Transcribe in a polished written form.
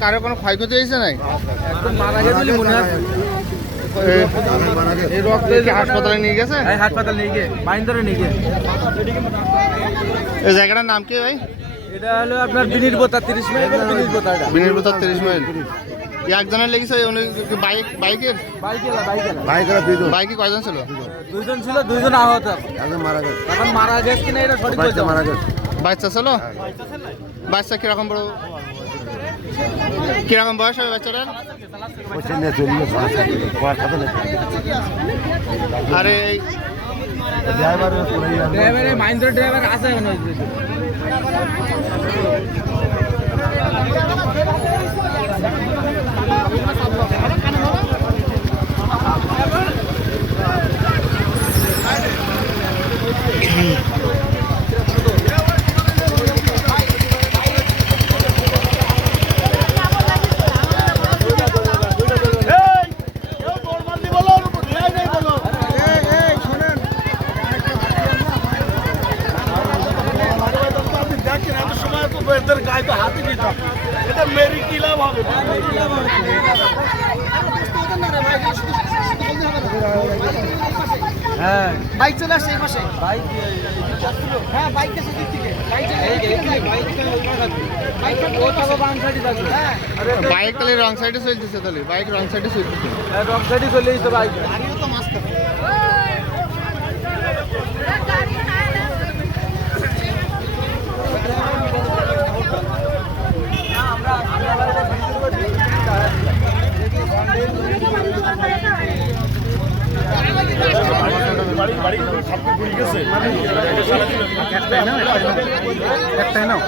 কারো কোনো ক্ষয়ক্ষতি হয়েছে নাই? হাসপাতালে নিয়ে গেছে? হাসপাতাল নিয়ে গিয়ে মাইন্দরে নিয়ে গিয়ে। এই জায়গাটার নাম কি ভাই? এটা হলো আপনার বিনির্বতা 30 মাইল। বিনির্বতা 30 মাইল। একজনের লেগেছে বাইকে কয়জন ছিল? দুইজন ছিল, দুইজন আহত। এখন মারা গেছে কিনা এটা সঠিক বলতে মারা গেছে। বাচ্চা ছিল? বাচ্চা কিরকম বড়, কিরকম বয়স হবে বাচ্চাটার? আরে ড্রাইভার মাইন্দ্র ড্রাইভার আছে এখন। হ্যাঁ বাইক চলে আসছে এই পাশে। বাইক হ্যাঁ বাইক আছে দিক থেকে। বাইক তাহলে রং সাইডে চলতেছে, তাহলে বাইক রং সাইডে চলতেছে। রং সাইডে চলে এসেছে বাইক। একটাই নাও।